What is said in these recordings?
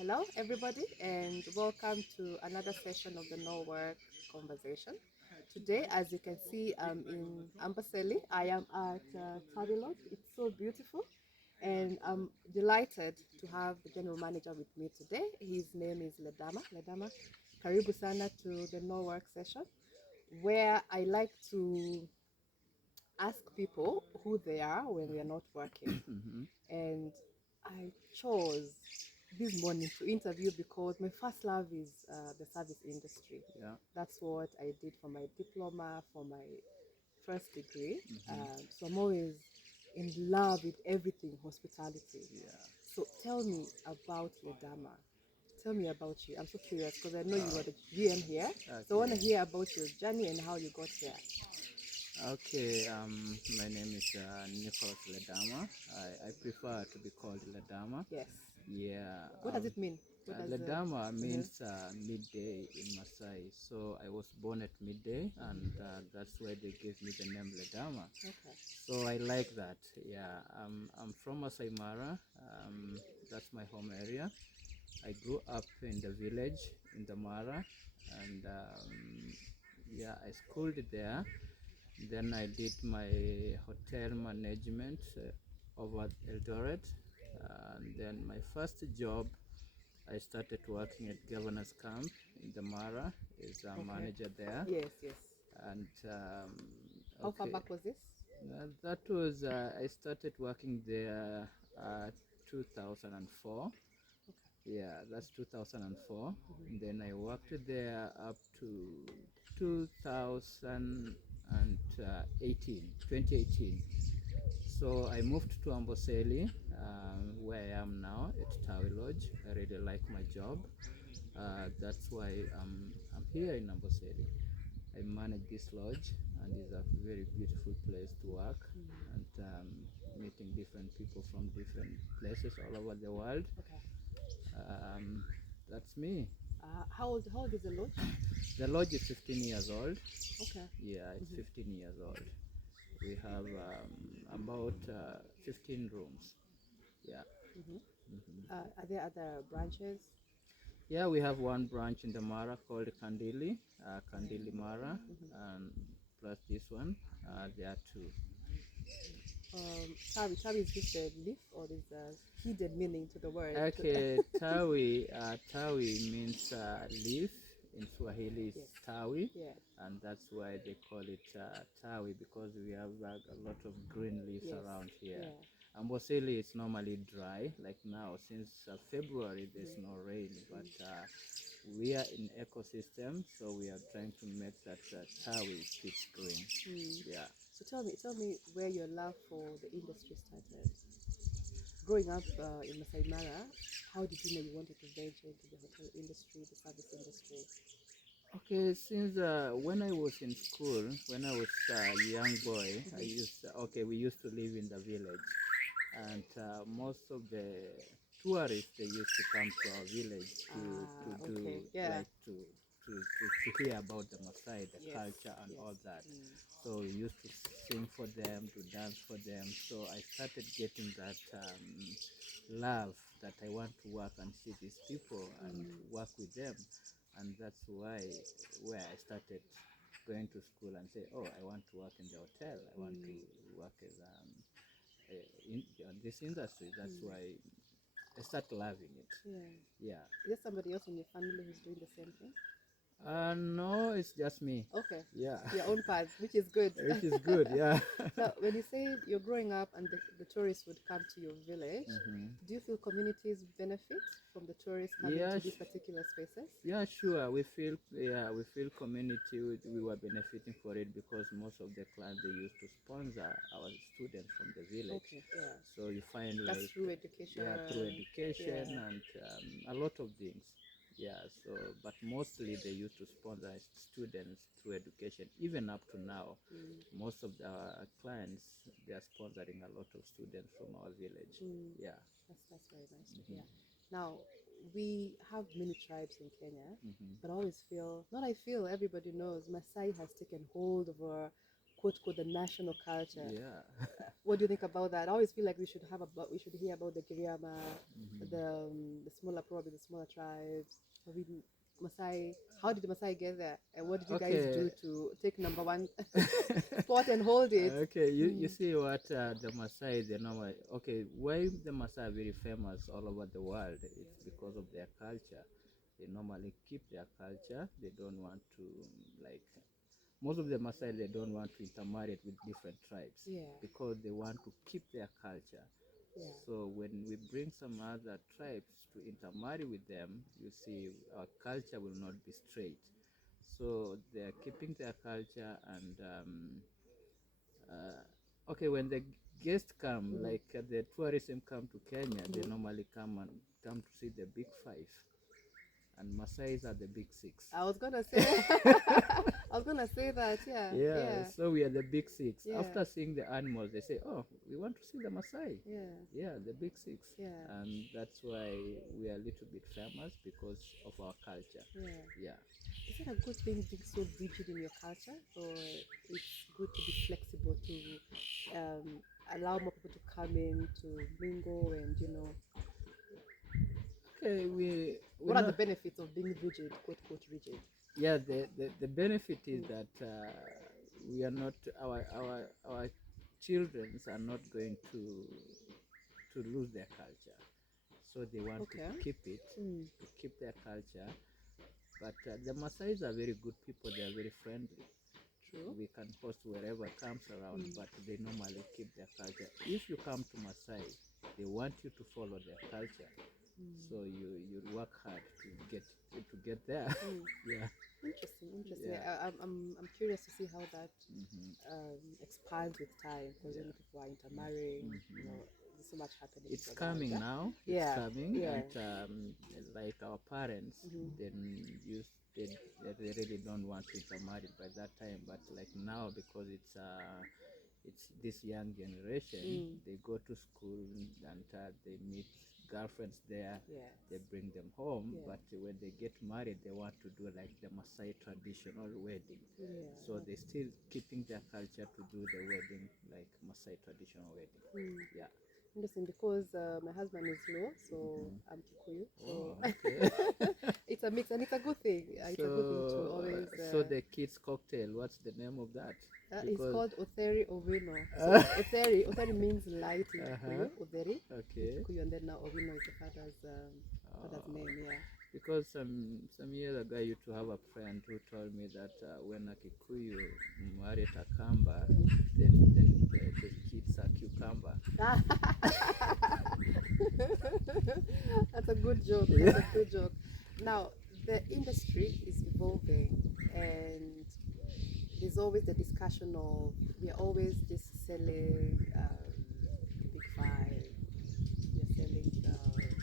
Hello, everybody, and welcome to another session of the No Work Conversation. Today, as you can see, I'm in Amboseli. I am at Tabilot. It's so beautiful, and I'm delighted to have the general manager with me today. His name is Ledama. Ledama, karibu sana to the No Work session, where I like to ask people who they are when we are not working. Mhm. And I chose this morning to interview because my first love is the service industry. Yeah. That's what I did for my diploma, for my first degree. Mhm. So I'm always in love with everything hospitality. Yeah. So tell me about Ledama. Tell me about you. I'm so curious because I know you Uh, are the GM here. So I want to okay. hear about your journey and how you got here. Okay. My name is Nicholas Ledama. I prefer to be called Ledama. Yes. Yeah. What does it mean? What does Ledama mhm. means midday in Maasai. So I was born at midday, and that's why they gave me the name Ledama. Okay. So I like that. Yeah. I'm from Masai Mara. That's my home area. I grew up in the village in the Mara, and yeah, I schooled there. Then I did my hotel management over Eldoret. And then my first job, I started working at Governor's Camp in the Mara as a Okay. manager there. Yes, yes. And How far okay, back was this? that was I started working there 2004. Yeah, that's 2004. Mhm. And then I worked there up to 2018, 2018. So I moved to Amboseli, where I am now at Tawi Lodge. I really like my job. That's why I'm here in Amboseli. I manage this lodge, and it's a very beautiful place to work, Mm. and meeting different people from different places all over the world. Okay. um, that's me. How old is the lodge? The lodge is 15 years old. Okay. Yeah, it's Mhm. 15 years old. We have about 15 rooms. Yeah. Mhm. Hmm. Are there other branches? Yeah, we have one branch in the Mara called Kandili, Kandili Mara, Mhm. and plus this one. There are two. Tawi is just a leaf or there's a hidden meaning to the word? Okay, Tawi, Tawi means leaf. In Swahili, it's Yes. Tawi, Yeah. and that's why they call it Tawi, because we have a lot of green leaves Yes. around here. Yeah. Amboseli is normally dry, like now since February there's Mhm. no rain, but we are in ecosystem, so we are trying to make that Tawi keeps green. Mm. Yeah. So tell me where your love for the industry started. Growing up in Masai Mara, how did you know you wanted to venture into the hotel industry, the service industry? Okay, since when I was in school, when I was a young boy, Mhm. okay, we used to live in the village, and most of the tourists they used to come to our village to do Okay. Yeah. like to hear about the Maasai, the Yes. culture and Yes. all that. Mm. So we used to sing for them, to dance for them. So I started getting that love that I want to work and see these people and Mm. work with them, and that's why where I started going to school and say, oh, I want to work in the hotel. I want to Mm. work as in this industry. That's Mm. why I start loving it. Yeah. Yeah. Is there somebody else in your family who's doing the same thing? No, it's just me. Okay. Yeah. Your own path, which is good. Which is good. Yeah. Now, when you say you're growing up and the tourists would come to your village, Hmm. do you feel communities benefit from the tourists coming Yeah. to these particular spaces? Yeah, sure. We feel community. We were benefiting for it because most of the clients they used to sponsor our students from the village. Okay, yeah. So you find That's like, through education. yeah, through education Yeah. and a lot of things. Yeah. So but mostly they used to sponsor students through education. Even up to now, Mm. most of the clients they are sponsoring a lot of students from our village. Mm. Yeah. That's very nice to hear. Hmm. Now, we have many tribes in Kenya, Hmm. but I always feel, not I feel, everybody knows Masai has taken hold over quote quote the national culture. Yeah. What do you think about that? I always feel like we should hear about the Giriama, Mhm. the smaller, probably the smaller tribes. Have we, Masai, how did Masai get there, and what did you guys Okay. do to take number one spot and hold it? Okay, you see what the Maasai, they normal. Okay, why the Maasai are very famous all over the world? It's because of their culture. They normally keep their culture. They don't want to, like, most of the Maasai, they don't want to intermarry with different tribes Yeah, because they want to keep their culture. yeah, So when we bring some other tribes to intermarry with them, you see our culture will not be straight. So they are keeping their culture and okay, when the guests come, like the tourism come to Kenya, they normally come to see the big five, and Maasais are the big six. I was gonna say, I was gonna say that. Yeah, Yeah, yeah, so we are the big six. yeah, After seeing the animals, they say, "Oh, we want to see the Maasai." yeah, Yeah, the big six. yeah, And that's why we are a little bit famous because of our culture. yeah. Yeah. Is it a good thing being so rigid in your culture, or it's good to be flexible to allow more people to come in to mingle and Okay, we what are the know. benefits of being rigid, quote quote rigid? Yeah, the benefit is that we are not our children are not going to lose their culture, so they want Okay. to keep it, Mm, to keep their culture. But the Maasais are very good people. They are very friendly. true. We can host wherever comes around, but they normally keep their culture. If you come to Maasai, they want you to follow their culture, so you work hard to get there. Mm. Yeah. Interesting, interesting. Yeah. I'm curious to see how that Hmm. expands with time because Yeah. people are intermarrying. Mhm. There's so much happening It's for that. coming Yeah, now. It's yeah, coming, yeah. and like our parents, then used they really don't want to intermarry by that time. But like now, because it's this young generation, they go to school and they meet girlfriends there. Yes. They bring them home, Yeah. but when they get married, they want to do like the Maasai traditional wedding. Yeah. So they still keeping their culture to do the wedding like Maasai traditional wedding. Yeah. Interesting because my husband is Luo, so I'm Kikuyu. So Oh, okay. it's a mix and it's a good thing. It's a good thing to always. So the kids cocktail, what's the name of that? It's Because called Otheri Ovino. So uh, Otheri means light in uh-huh. Kikuyu, Otheri in Okay. Kikuyu, and then now Ovino is the father's name. Yeah. Because some years ago I used to have a friend who told me that when a Kikuyu married a Kamba, then the kids are cucumber. That's a good joke. That's a good joke. Now, the industry is evolving, and there's always the discussion of we're always just selling Big Five, we're selling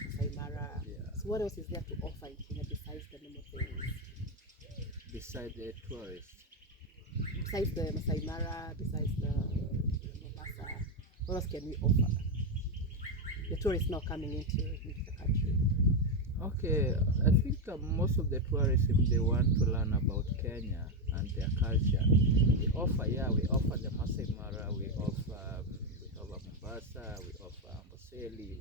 Masai Mara. Yeah. So, what else is there to offer in Kenya besides the normal things? Beside the tourists. Besides the Masai Mara, besides the Mombasa, what else can we offer? The tourists now coming into the country. Okay, I think most of the tourism they want to learn about Kenya and their culture. We offer the Masai Mara, we offer Mombasa, we offer Amboseli,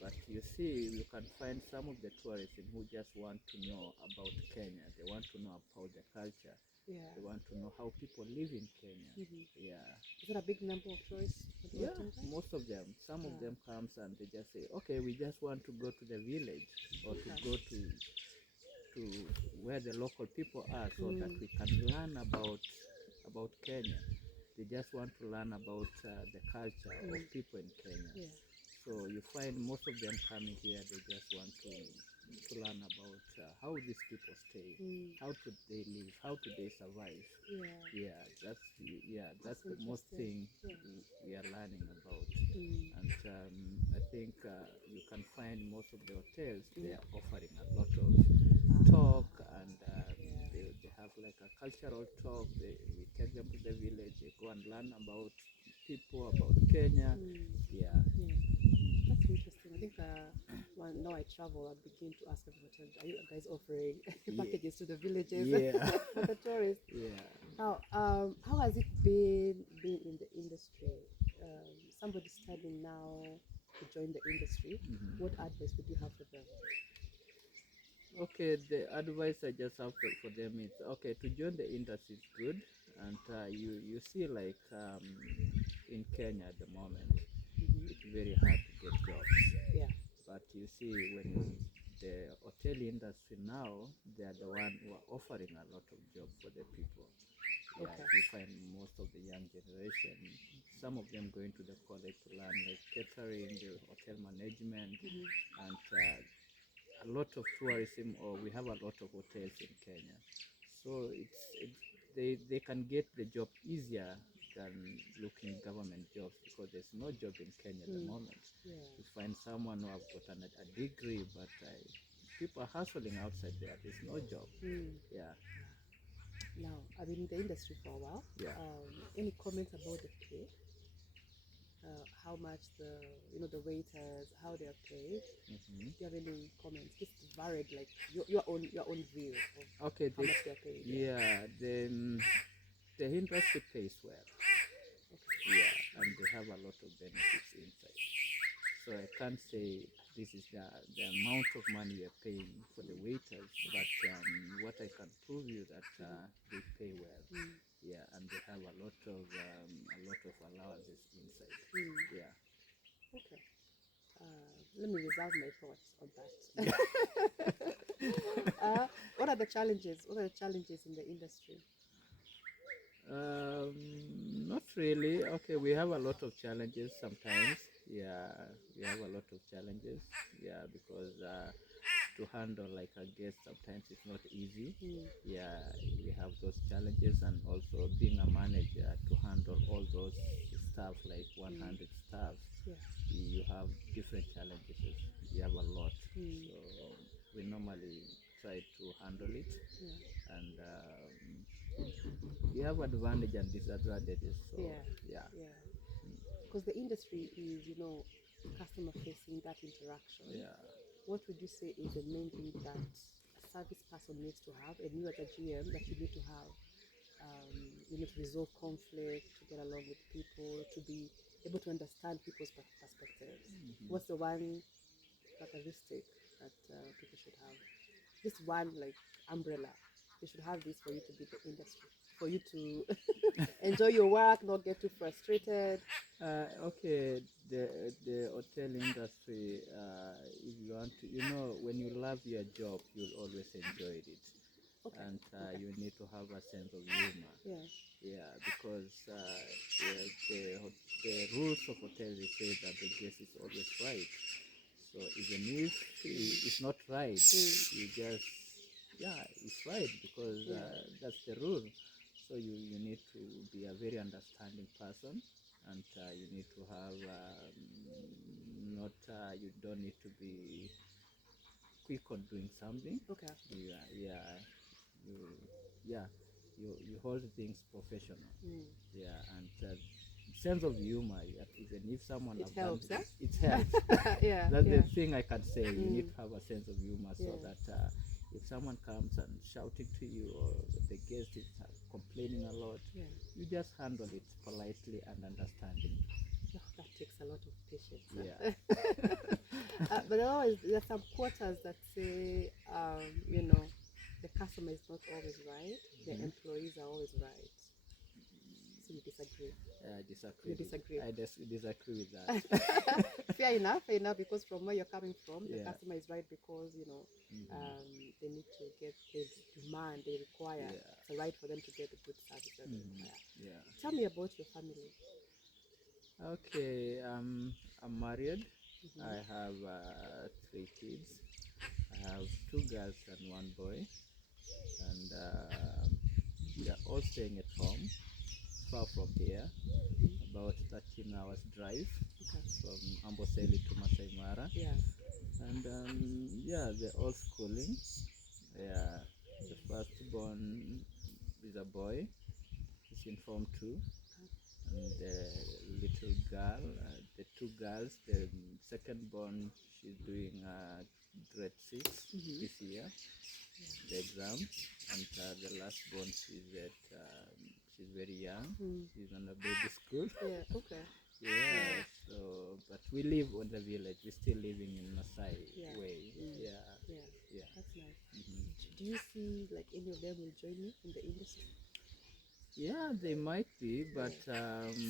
but you see, you can find some of the tourism who just want to know about Kenya. They want to know about the culture. Yeah. They want to know how people live in Kenya. Yeah. Is there a big number of tourists? Yeah, most of them. Some of them comes and they just say, okay, we just want to go to the village or to go to where the local people are so that we can learn about Kenya. They just want to learn about the culture of people in Kenya. Yeah. So you find most of them coming here, they just want to learn about how these people stay, how do they live, how do they survive. That's the most thing we are learning about. And I think you can find most of the hotels they are offering a lot of talk, and they have like a cultural talk. We take them to the village, they go and learn about people, about Kenya. Yeah. That's interesting. I think now I travel, I begin to ask every hotel, are you guys offering Yeah. packages to the villages Yeah. for the tourists? Yeah. How has it been in the industry? Somebody studying now to join the industry. Mhm. What advice would you have for them? Okay, the advice I just have for them is okay to join the industry is good, and you see like in Kenya at the moment, Hmm. it's very hard to get jobs. Yeah. But you see, when you the hotel industry now, they are the one who are offering a lot of job for the people. Yeah, Okay. you find most of the young generation, some of them going to the college to learn like catering, the hotel management, Hmm. and a lot of tourism, or we have a lot of hotels in Kenya. So they can get the job easier than looking government jobs because there's no job in Kenya at the Mm. moment. Yeah. You find someone who have gotten a degree, but people are hustling outside there. There's no job. Mm. Yeah, Now, I've been in the industry for a while. yeah. Any comments about the pay? How much the waiters, how they are paid? Hmm. Do you have any comments? Just varied, like your own view of Okay, how much they're paid. Yeah. yeah, the industry pays well. Okay. Yeah, and they have a lot of benefits inside. So I can't say this is the amount of money we are paying for the waiters, but what I can prove you that they pay well. Mm. Yeah, and they have a lot of allowances inside. Mm. Yeah. Okay. Let me reserve my thoughts on Yeah. that. What are the challenges? What are the challenges in the industry? Not really. Okay, we have a lot of challenges sometimes. Yeah, we have a lot of challenges. Yeah, because to handle like a guest sometimes it's not easy. Mm. Yeah, we have those challenges, and also being a manager to handle all those staff, like Mm. 100 staff, Yeah. you have different challenges. You have a lot. Mm. So we normally try to handle it, Yeah. and we have advantage and disadvantages. So Yeah. yeah. Yeah. Because the industry is, customer facing, that interaction. Yeah. What would you say is the main thing that a service person needs to have, and you as a GM that you need to have? To resolve conflict, to get along with people, to be able to understand people's perspectives. Mhm. What's the one characteristic that people should have? This one, like, umbrella. You should have this for you to be the industry, for you to enjoy your work, not get too frustrated. Okay, the hotel industry. If you want to, when you love your job, you'll always enjoy it, Okay. and Okay. you need to have a sense of humor. Yeah. Yeah, because the rules of hotel they say that the guest is always right. So even if it's not right, Mm. you just it's right because Yeah. that's the rule. So you need to be a very understanding person, and you need to have not you don't need to be quick on doing something. Okay. Yeah, you yeah you hold things professional. Mm. Yeah, and sense of humor. Even if someone It have done helps, huh? it helps. Yeah. That's Yeah. the thing I can say. You need Mm. to have a sense of humor so Yeah. that if someone comes and shouting to you, or the guest is complaining a lot, Yeah. you just handle it politely and understanding. Oh, that takes a lot of patience. Yeah. But there's some quarters that say, the customer is not always right, the Mhm. employees are always right. So you disagree. I You disagree. disagree. I disagree with that. Fair enough, because from where you're coming from, the Yeah. customer is right because, Mhm. they need to get, they demand, they require. Yeah. It's a right for them to get the good service that they Mhm. require. Yeah. Tell me about your family. Okay. I'm married. Hmm. I have 3 kids. I have 2 girls and 1 boy, and we are all staying at home, far from here, Hmm. about 13 hours drive Okay. from Amboseli to Masai Mara, Yeah. and yeah, they're all schooling. Yeah, the firstborn is a boy. He's in Form 2. and the little girl, the two girls. The second born, she's doing grade 6 this year, the exam, and the last born, she's very young. She's on a baby school. Yeah. Okay. Yeah, so but we live on the village. We're still living in Masai Yeah. way. Yeah, Yeah. yeah. That's nice. Do you see like any of them will join you in the industry? Yeah, they might be, but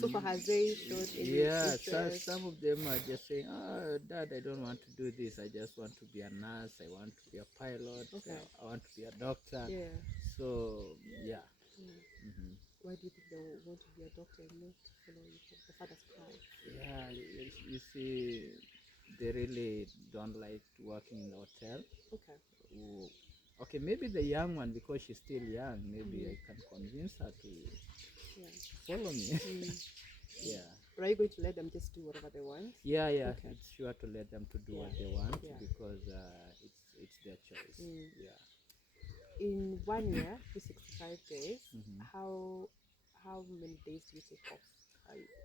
So far, has they showed any yeah, interest? some of them are just saying, "Oh, Dad, I don't want to do this. I just want to be a nurse. I want to be a pilot. Okay. I want to be a doctor." Yeah. So yeah. Yeah. hmm Why do you think they will want to be a doctor and not follow the father's path? Yeah, you see, they really don't like working in the hotel. Okay. Ooh. Okay, maybe the young one, because she's still young, maybe I can convince her to Yeah. follow me. Yeah. But are you going to let them just do whatever they want? Yeah, yeah. Okay. It's sure to let them to do Yeah. what they want, Yeah. because it's their choice. Yeah. In 1 year, 365 days, Mhm. how many days do you take off?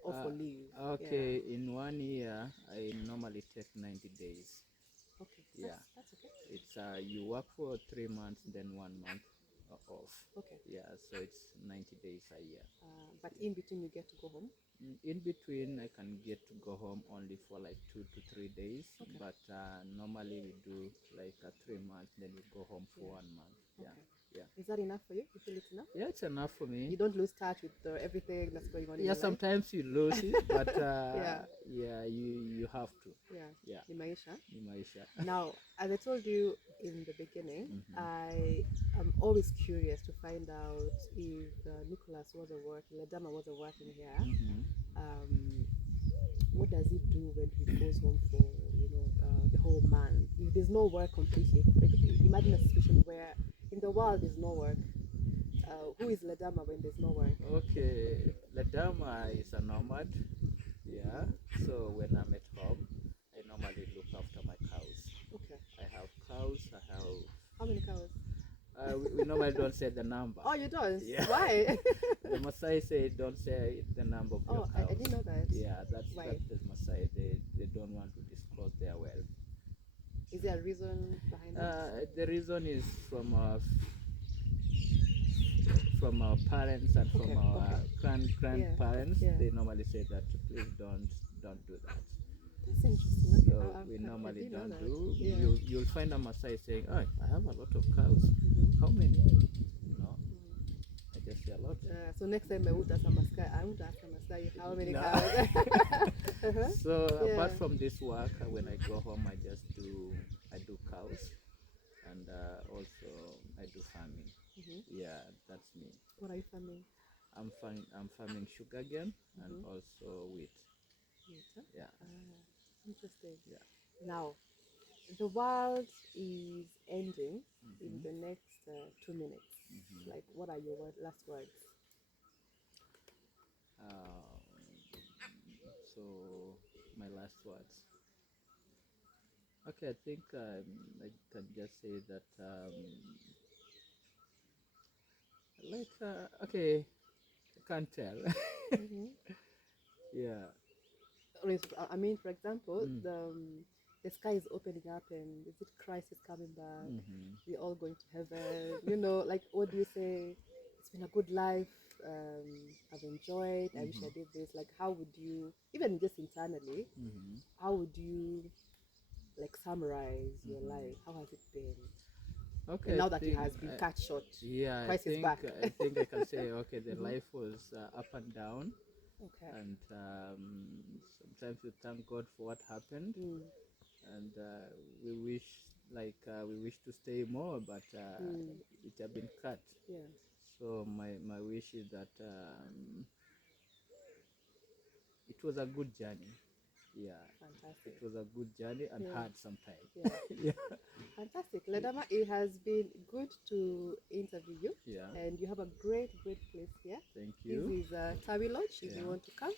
Off for leave? Okay, in 1 year, I normally take 90 days. Yeah. Okay. Yeah. That's okay. It's you work for 3 months, then 1 month off. Okay. Yeah, so it's 90 days a year. But in between, you get to go home. In between, I can get to go home only for like 2 to 3 days, Okay. but normally we do like 3 months, then we go home for 1 month. Yeah, Okay. yeah, Is that enough for you? You feel it's enough? yeah. It's enough for me. You don't lose touch with everything that's going on in Yeah, your life? sometimes you lose it, but Yeah. yeah, you have to. Yeah. Yeah, Ni maisha. in Maisha. Now, as I told you in the beginning, Mhm. I am always curious to find out if Nicholas wasn't working, Ledama wasn't working here. Mhm. What does he do when he goes home for the whole month? If there's no work completely, imagine a situation where in the world there's no work. Who is Ledama when there's no work? Okay, Ladama is a nomad. Yeah, so when I'm at home, I normally look after my cows. Okay. I have cows. I have. How many cows? We normally don't say the number. Oh, you don't? Yeah. Why? The Maasai say don't say the number of your Oh, cows. I didn't know that. Yeah, Why? that's the Maasai. They don't want to disclose their wealth. Is there a reason behind that? The reason is from our parents and from Okay, our okay. grandparents. Yeah. They normally say that please don't do that. That's interesting. Okay. So we I normally didn't know don't that. do. Yeah. You'll find a Maasai saying, "Oh, I have a lot of cows. How many?" No, I just say a lot. So next time I would ask a Masai, how many No. cows? Uh-huh. So Yeah. apart from this work, when I go home, I do cows, and also I do farming. Yeah, that's me. What are you farming? I'm farming sugarcane and also wheat. Wait, huh? Yeah, Interesting. yeah. Now, the world is ending in the next 2 minutes. Like, what are your last words? So my last words. Okay, I think I can just say that okay, I can't tell. Yeah. I mean, for example, Mm. the sky is opening up and is it Christ is coming back? Mhm. We're all going to heaven. Like, what do you say? It's been a good life. I've enjoyed. I wish I did this. Like, how would you, even just internally, Mhm. how would you like summarize your life? How has it been? Okay, And now I that it think has been cut short, yeah, Christ is back. I think I can say okay, the life was up and down, Okay. and sometimes we thank God for what happened, Mm. and we wish we wish to stay more, but it have been cut. Yeah. So my wish is that it was a good journey. Yeah, Fantastic. it was a good journey and Yeah. hard sometimes. Yeah. Yeah, Fantastic. Ledama, it has been good to interview you. yeah. And you have a great place here. Thank This you. is Tawi Lodge. If you Yeah. want to come,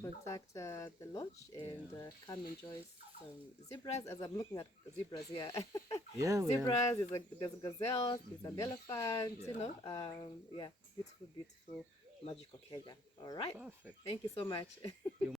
contact the lodge and come enjoy some zebras. As I'm looking at zebras here. Yeah, we have. Zebras, there's gazelles, there's an elephant, Yeah. yeah, beautiful Magical Kenya. All right. Perfect. Thank you so much. You